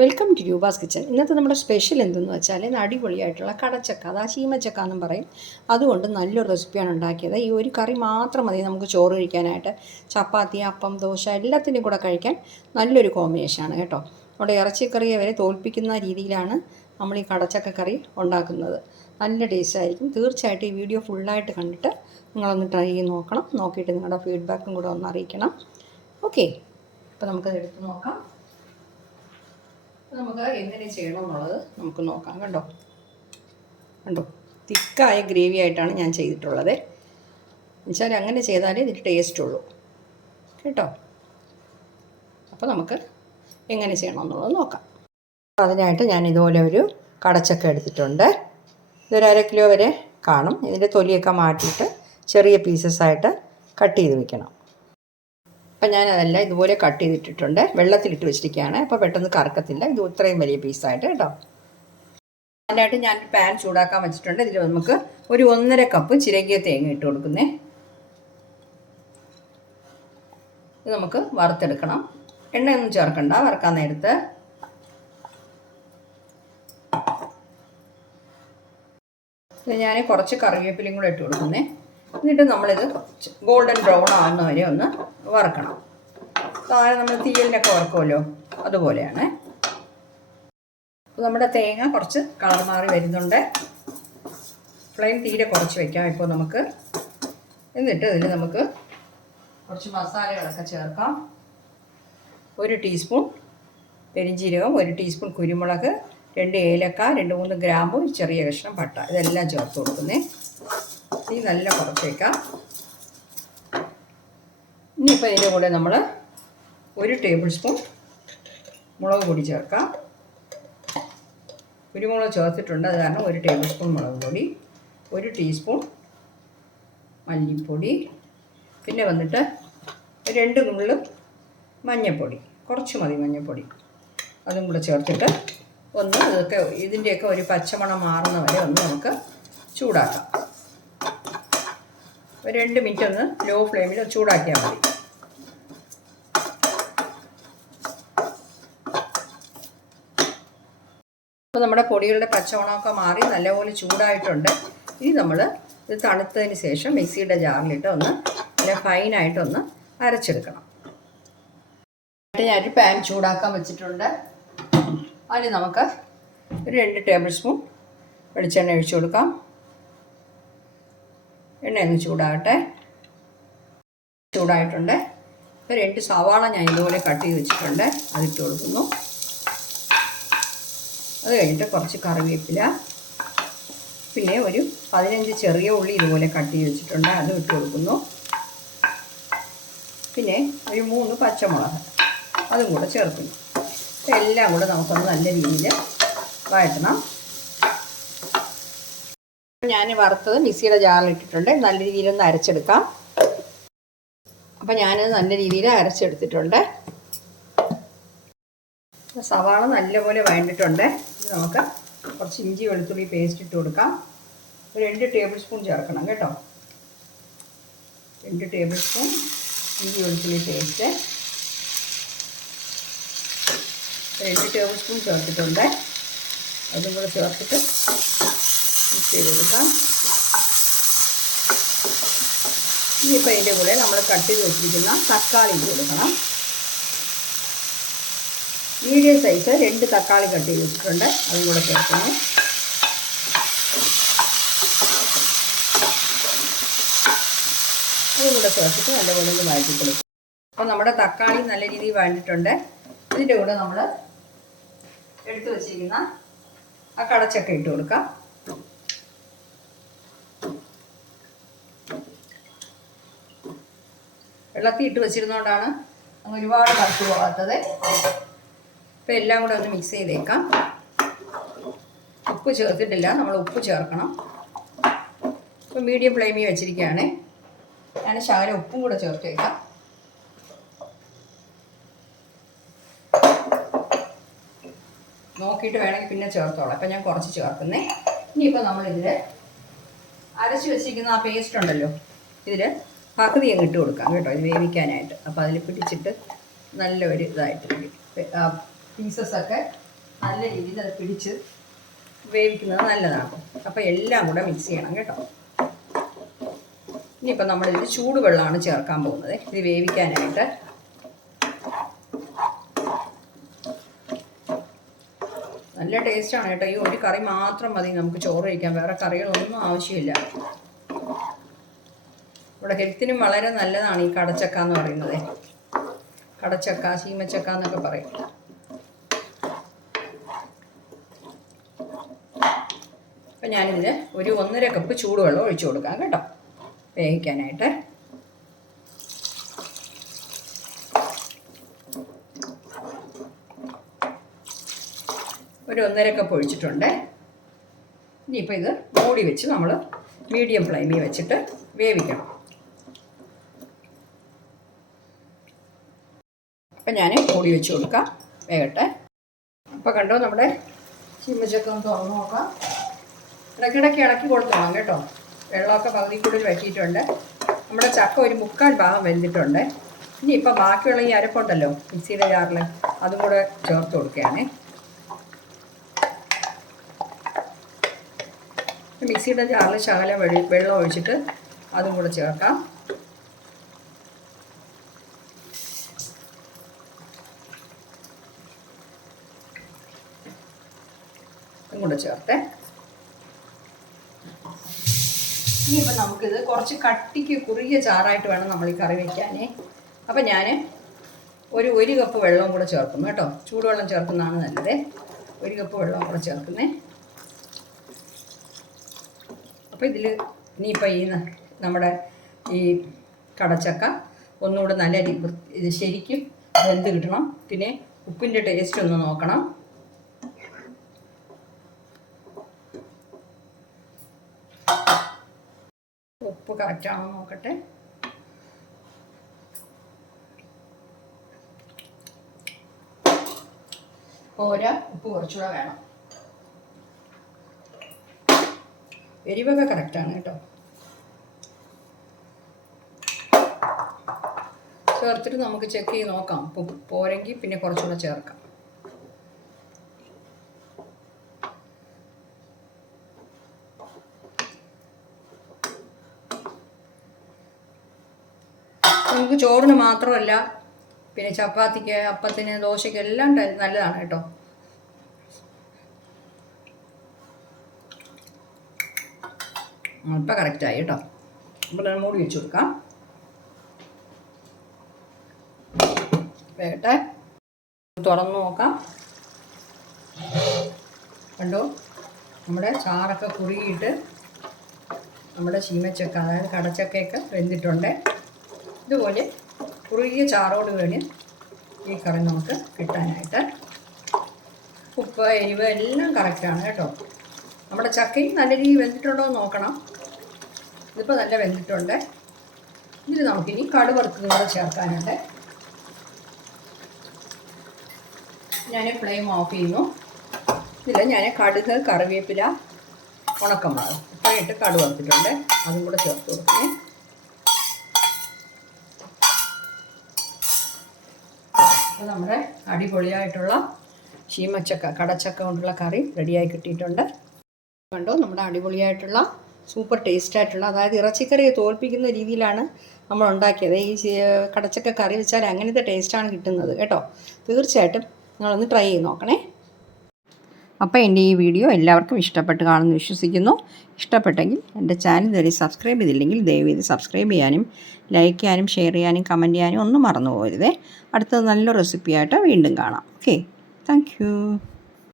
Welcome to Roopa's kitchen ഇന്നത്തെ നമ്മുടെ special എന്തെന്ന് വെച്ചാൽ ഇന്ന് അടിപൊളിയായിട്ടുള്ള കടച്ചക്ക അതാ ചീമച്ചക്ക എന്നും പറയും. അതുകൊണ്ട് നല്ലൊരു റെസിപ്പിയാണ് ഉണ്ടാക്കിയത്. ഈ ഒരു കറി മാത്രം മതി നമുക്ക് ചോറ് കഴിക്കാനായിട്ട്. ചപ്പാത്തി അപ്പം ദോശ എല്ലാത്തിനും കൂടെ കഴിക്കാൻ നല്ലൊരു കോമ്പിനേഷനാണ് കേട്ടോ. നമ്മുടെ ഇറച്ചിക്കറിയെ വരെ തോൽപ്പിക്കുന്ന രീതിയിലാണ് നമ്മൾ ഈ കടച്ചക്ക കറി ഉണ്ടാക്കുന്നത്. നല്ല ടേസ്റ്റ് ആയിരിക്കും. തീർച്ചയായിട്ടും ഈ വീഡിയോ ഫുള്ളായിട്ട് കണ്ടിട്ട് നിങ്ങളൊന്ന് ട്രൈ ചെയ്ത് നോക്കണം. നോക്കിയിട്ട് നിങ്ങളുടെ ഫീഡ്ബാക്കും കൂടെ ഒന്ന് അറിയിക്കണം. ഓക്കെ അപ്പോൾ നമുക്കത് എടുത്ത് നോക്കാം. നമുക്ക് എങ്ങനെ ചെയ്യണം എന്നുള്ളത് നമുക്ക് നോക്കാം. കണ്ടോ? കണ്ടോ? തിക്കായ ഗ്രേവി ആയിട്ടാണ് ഞാൻ ചെയ്തിട്ടുള്ളത്. എന്നുവെച്ചാൽ അങ്ങനെ ചെയ്താലേ ഇതിന് ടേസ്റ്റ് ഉള്ളൂ. കേട്ടോ? അപ്പോൾ നമുക്ക് എങ്ങനെ ചെയ്യണം എന്നുള്ളത് നോക്കാം. അതിനായിട്ട് ഞാൻ ഇതുപോലെ ഒരു കടച്ചക്ക എടുത്തിട്ടുണ്ട്. ഇതൊരു അര കിലോ വരെ കാണും. ഇതിന്റെ തൊലിയൊക്കെ മാറ്റിയിട്ട് ചെറിയ പീസസ് ആയിട്ട് കട്ട് ചെയ്ത് വെക്കണം. അപ്പം ഞാനതെല്ലാം ഇതുപോലെ കട്ട് ചെയ്തിട്ടിട്ടുണ്ട്. വെള്ളത്തിലിട്ട് വെച്ചിരിക്കുകയാണ്. അപ്പോൾ പെട്ടെന്ന് കറക്കത്തില്ല. ഇത് ഇത്രയും വലിയ പീസായിട്ട് കേട്ടോ. അതിനായിട്ട് ഞാൻ പാൻ ചൂടാക്കാൻ വെച്ചിട്ടുണ്ട്. ഇതിൽ നമുക്ക് ഒരു ഒന്നര കപ്പ് ചിരകിയ തേങ്ങ ഇട്ട് കൊടുക്കുന്നേ. ഇത് നമുക്ക് വറുത്തെടുക്കണം. എണ്ണയൊന്നും ചേർക്കണ്ട. വറുക്കാൻ നേരത്ത്. ഞാൻ കുറച്ച് കറിവേപ്പിലയും കൂടെ ഇട്ട് കൊടുക്കുന്നേ. എന്നിട്ട് നമ്മളിത് ഗോൾഡൻ ബ്രൗൺ ആവുന്ന വരെ ഒന്ന് വറക്കണം. താഴെ നമ്മൾ തീയലിനൊക്കെ വറക്കുമല്ലോ അതുപോലെയാണ്. നമ്മുടെ തേങ്ങ കുറച്ച് കളർ മാറി വരുന്നുണ്ട്. ഫ്ലെയിം തീരെ കുറച്ച് വയ്ക്കാം ഇപ്പോൾ നമുക്ക്. എന്നിട്ട് ഇതിൽ നമുക്ക് കുറച്ച് മസാലകളൊക്കെ ചേർക്കാം. ഒരു ടീസ്പൂൺ പെരിഞ്ജീരകം ഒരു ടീസ്പൂൺ കുരുമുളക് രണ്ട് ഏലക്ക രണ്ട് മൂന്ന് ഗ്രാമ്പും ചെറിയ കഷ്ണം പട്ട ഇതെല്ലാം ചേർത്ത് കൊടുക്കുന്നേ. തീ നല്ല കുറച്ചേക്കാം. ഇനിയിപ്പോൾ ഇതിന്റെ കൂടെ നമ്മൾ ഒരു ടേബിൾ സ്പൂൺ മുളക് പൊടി ചേർക്കാം. കുരുമുളക് ചേർത്തിട്ടുണ്ട് അത് കാരണം ഒരു ടേബിൾ സ്പൂൺ മുളക് പൊടി ഒരു ടീസ്പൂൺ മല്ലിപ്പൊടി പിന്നെ വന്നിട്ട് രണ്ട് നുള്ളു മഞ്ഞൾപ്പൊടി കുറച്ച് മതി മഞ്ഞൾപ്പൊടി അതും കൂടെ ചേർത്തിട്ട് ഒന്ന് ഇതൊക്കെ ഇതിന്റെയൊക്കെ ഒരു പച്ചമണം മാറുന്ന വരെ ഒന്ന് നമുക്ക് ചൂടാക്കാം. ഒരു രണ്ട് മിനിറ്റ് ഒന്ന് ലോ ഫ്ലെയിമിൽ ചൂടാക്കിയാൽ മതി. അപ്പോൾ നമ്മുടെ പൊടികളുടെ പച്ചമണമൊക്കെ മാറി നല്ലപോലെ ചൂടായിട്ടുണ്ട്. ഇനി നമ്മൾ ഇത് തണുത്തതിന് ശേഷം മിക്സിയുടെ ജാറിലിട്ട് ഒന്ന് നല്ല ഫൈനായിട്ടൊന്ന് അരച്ചെടുക്കണം. ഞാനൊരു പാൻ ചൂടാക്കാൻ വെച്ചിട്ടുണ്ട്. അതിന് നമുക്ക് ഒരു രണ്ട് ടേബിൾ സ്പൂൺ വെളിച്ചെണ്ണ ഒഴിച്ചു കൊടുക്കാം. എണ്ണ ഒന്ന് ചൂടാകട്ടെ. ചൂടായിട്ടുണ്ട്. ഇപ്പോൾ രണ്ട് സവാള ഞാൻ ഇതുപോലെ കട്ട് ചെയ്ത് വെച്ചിട്ടുണ്ട്. അതിട്ട് കൊടുക്കുന്നു. അത് കഴിഞ്ഞിട്ട് കുറച്ച് കറിവേപ്പില. പിന്നെ ഒരു പതിനഞ്ച് ചെറിയ ഉള്ളി ഇതുപോലെ കട്ട് ചെയ്ത് വെച്ചിട്ടുണ്ട്. അത് ഇട്ട് കൊടുക്കുന്നു. പിന്നെ ഒരു മൂന്ന് പച്ചമുളക് അതും കൂടെ ചേർക്കുന്നു. എല്ലാം കൂടെ നമുക്കൊന്ന് നല്ല രീതിയിൽ വഴറ്റണം. ഞാൻ വറുത്തത് മിക്സിയുടെ ജാറിലിട്ടിട്ടുണ്ട് നല്ല രീതിയിൽ ഒന്ന് അരച്ചെടുക്കാം. അപ്പം ഞാനത് നല്ല രീതിയിൽ അരച്ചെടുത്തിട്ടുണ്ട്. സവാള നല്ലപോലെ വഴണ്ടിട്ടുണ്ട്. നമുക്ക് കുറച്ച് ഇഞ്ചി വെളുത്തുള്ളി പേസ്റ്റ് ഇട്ട് കൊടുക്കാം. ഒരു രണ്ട് ടേബിൾ സ്പൂൺ ചേർക്കണം കേട്ടോ. രണ്ട് ടേബിൾ സ്പൂൺ ഇഞ്ചി വെളുത്തുള്ളി പേസ്റ്റ് രണ്ട് ടേബിൾ സ്പൂൺ ചേർത്തിട്ടുണ്ട്. അതും കൂടെ ചേർത്തിട്ട് മിക്സ് ചെയ്തെടുക്കാം. ഇനിയിപ്പോൾ അതിന്റെ കൂടെ നമ്മൾ കട്ട് ചെയ്ത് വെച്ചിരിക്കുന്ന തക്കാളി ഇട്ട് കൊടുക്കണം. മീഡിയം സൈസ് രണ്ട് തക്കാളി കട്ട് ചെയ്ത് വെച്ചിട്ടുണ്ട്. അതും കൂടെ ചേർക്കുന്നു അതും കൂടെ ചേർത്തിട്ട് നല്ലപോലെ ഒന്ന് വഴറ്റി കൊടുക്കും. അപ്പോൾ നമ്മുടെ തക്കാളി നല്ല രീതിയിൽ വഴണ്ടിട്ടുണ്ട്. ഇതിന്റെ കൂടെ നമ്മൾ എടുത്തു വെച്ചിരിക്കുന്ന ആ കടച്ചക്ക ഇട്ട് കൊടുക്കാം. വെള്ളത്തിൽ ഇട്ട് വെച്ചിരുന്നോണ്ടാണ് ഒരുപാട് കറുത്ത് പോകാത്തത്. ഇപ്പം എല്ലാം കൂടെ ഒന്ന് മിക്സ് ചെയ്തേക്കാം. ഉപ്പ് ചേർത്തിട്ടില്ല. നമ്മൾ ഉപ്പ് ചേർക്കണം. ഇപ്പം മീഡിയം ഫ്ലെയിമിൽ വെച്ചിരിക്കുകയാണ്. ഞാൻ ശകലം ഉപ്പും കൂടെ ചേർത്തേക്കാം. നോക്കിയിട്ട് വേണമെങ്കിൽ പിന്നെ ചേർത്തോളാം. അപ്പം ഞാൻ കുറച്ച് ചേർക്കുന്നേ. ഇനിയിപ്പോൾ നമ്മളിതിൽ അരച്ച് വെച്ചിരിക്കുന്ന ആ പേസ്റ്റ് ഉണ്ടല്ലോ. ഇതിൽ പകുതി അങ്ങ് ഇട്ട് കൊടുക്കാം കേട്ടോ ഇത് വേവിക്കാനായിട്ട്. അപ്പോൾ അതിൽ പിടിച്ചിട്ട് നല്ലൊരു ഇതായിട്ട് പീസസ് ഒക്കെ നല്ല രീതിയിൽ അത് പിടിച്ച് വേവിക്കുന്നത് നല്ലതാകും. അപ്പോൾ എല്ലാം കൂടെ മിക്സ് ചെയ്യണം കേട്ടോ. ഇനിയിപ്പോൾ നമ്മളിതിൽ ചൂടുവെള്ളമാണ് ചേർക്കാൻ പോകുന്നത്. ഇത് വേവിക്കാനായിട്ട്. നല്ല ടേസ്റ്റാണ് കേട്ടോ. ഈ ഒരു കറി മാത്രം മതി നമുക്ക് ചോറ് കഴിക്കാൻ. വേറെ കറികളൊന്നും ആവശ്യമില്ല. ഇവിടെ ഹെൽത്തിനും വളരെ നല്ലതാണ് ഈ കടച്ചക്ക എന്ന് പറയുന്നത്. കടച്ചക്ക ശീമച്ചക്ക എന്നൊക്കെ പറയും. അപ്പം ഞാനിതിൽ ഒരു ഒന്നര കപ്പ് ചൂടുവെള്ളം ഒഴിച്ചു കൊടുക്കാം കേട്ടോ. വേവിക്കാനായിട്ട്. ഒരു ഒന്നര കപ്പ് ഒഴിച്ചിട്ടുണ്ട്. ഇനിയിപ്പോൾ ഇത് മൂടി വെച്ച് നമ്മൾ മീഡിയം ഫ്ലെയിമിൽ വെച്ചിട്ട് വേവിക്കണം. അപ്പം ഞാൻ മൂടി വെച്ച് കൊടുക്കാം. വേകട്ടെ അപ്പോൾ കണ്ടോ നമ്മുടെ ചിമ്മച്ചക്ക ഒന്ന് തുറന്ന് നോക്കാം. ഇടയ്ക്കിടയ്ക്ക് ഇളക്കി കൊടുത്തോളാം കേട്ടോ. വെള്ളമൊക്കെ പകുതി കൂടുതൽ വറ്റിയിട്ടുണ്ട്. നമ്മുടെ ചക്ക ഒരു മുക്കാൽ ഭാഗം വെന്തിട്ടുണ്ട്. ഇനി ഇപ്പോൾ ബാക്കിയുള്ള ഈ അരപ്പുണ്ടല്ലോ മിക്സിയിലെ ജാറിൽ അതും കൂടെ ചേർത്ത് കൊടുക്കുകയാണേ. മിക്സിയുടെ ജാറിൽ ശകലം വെളി വെള്ളം ഒഴിച്ചിട്ട് അതും കൂടെ ചേർക്കാം. അതും കൂടെ ചേർത്തേ. ഇനിയിപ്പോൾ നമുക്കിത് കുറച്ച് കട്ടിക്ക് കുറുകിയ ചാറായിട്ട് വേണം നമ്മൾ ഈ കറി വയ്ക്കാനേ അപ്പം ഞാൻ ഒരു ഒരു കപ്പ് വെള്ളവും കൂടെ ചേർക്കുന്നു കേട്ടോ. ചൂടുവെള്ളം ചേർക്കുന്നതാണ് നല്ലത്. ഒരു കപ്പ് വെള്ളവും കൂടെ ചേർക്കുന്നേ. അപ്പോൾ ഇതിൽ ഇനിയിപ്പോൾ ഈ നമ്മുടെ ഈ കടച്ചക്ക ഒന്നുകൂടെ നല്ല ശരിക്കും വെന്ത് കിട്ടണം. പിന്നെ ഉപ്പിന്റെ ടേസ്റ്റ് ഒന്ന് നോക്കണം. ഉപ്പ് കറക്റ്റാണോ നോക്കട്ടെ. പോരാ ഉപ്പ് കുറച്ചുകൂടെ വേണം. എരിവൊക്കെ കറക്റ്റാണ് കേട്ടോ. ചേർത്തിട്ട് നമുക്ക് ചെക്ക് ചെയ്ത് നോക്കാം. പോരെങ്കിൽ പിന്നെ കുറച്ചുകൂടെ ചേർക്കാം. നമുക്ക് ചോറിന് മാത്രമല്ല പിന്നെ ചപ്പാത്തിക്ക് അപ്പത്തിന് ദോശയ്ക്ക് എല്ലാം നല്ലതാണ് കേട്ടോ. ഇപ്പം കറക്റ്റായി കേട്ടോ. അപ്പോൾ മൂടി വെച്ച് കൊടുക്കാം. വേട്ടെ. തുറന്ന് നോക്കാം. കണ്ടോ? നമ്മുടെ ചാറൊക്കെ കുറുകിയിട്ട് നമ്മുടെ ചീമച്ചക്ക അതായത് കടച്ചക്കയൊക്കെ വെന്തിട്ടുണ്ട്. ഇതുപോലെ കുറുകിയ ചാറോട് വേണി ഈ കറി നമുക്ക് കിട്ടാനായിട്ട് ഉപ്പ് എരിവ് എല്ലാം കറക്റ്റാണ് കേട്ടോ. നമ്മുടെ ചക്കയും നല്ല രീതിയിൽ വെന്തിട്ടുണ്ടോ എന്ന് നോക്കണം. ഇതിപ്പോൾ നല്ല വെന്തിട്ടുണ്ട്. ഇതിൽ നമുക്കിനി കടുവറുത്തും കൂടെ ചേർക്കാനുണ്ട്. ഞാൻ ഫ്ലെയിം ഓഫ് ചെയ്യുന്നു. ഇതിൽ ഞാൻ കടുക് കറിവേപ്പില ഉണക്കമുളക് ഇപ്പോഴിട്ട് കടുവറുത്തിട്ടുണ്ട്. അതും കൂടെ ചേർത്ത് കൊടുക്കണേ. അപ്പോൾ നമ്മുടെ അടിപൊളിയായിട്ടുള്ള ചീമച്ചക്ക കടച്ചക്ക കൊണ്ടുള്ള കറി റെഡിയായി കിട്ടിയിട്ടുണ്ട്. കണ്ടോ? നമ്മുടെ അടിപൊളിയായിട്ടുള്ള സൂപ്പർ ടേസ്റ്റായിട്ടുള്ള അതായത് ഇറച്ചിക്കറിയെ തോൽപ്പിക്കുന്ന രീതിയിലാണ് നമ്മൾ ഉണ്ടാക്കിയത്. ഈ കടച്ചക്ക കറി വെച്ചാൽ അങ്ങനത്തെ ടേസ്റ്റാണ് കിട്ടുന്നത്. കേട്ടോ? തീർച്ചയായിട്ടും നിങ്ങളൊന്ന് ട്രൈ ചെയ്ത് നോക്കണേ. അപ്പോൾ എന്റെ ഈ വീഡിയോ എല്ലാവർക്കും ഇഷ്ടപ്പെട്ട് കാണുമെന്ന് വിശ്വസിക്കുന്നു. ഇഷ്ടപ്പെട്ടെങ്കിൽ എന്റെ ചാനൽ ഇതുവരെ സബ്സ്ക്രൈബ് ചെയ്തില്ലെങ്കിൽ ദയവ് ചെയ്ത് സബ്സ്ക്രൈബ് ചെയ്യാനും ലൈക്ക് ചെയ്യാനും ഷെയർ ചെയ്യാനും കമന്റ് ചെയ്യാനും ഒന്നും മറന്നു പോകരുതേ അടുത്തത് നല്ല റെസിപ്പിയായിട്ട് വീണ്ടും കാണാം. ഓക്കെ. താങ്ക്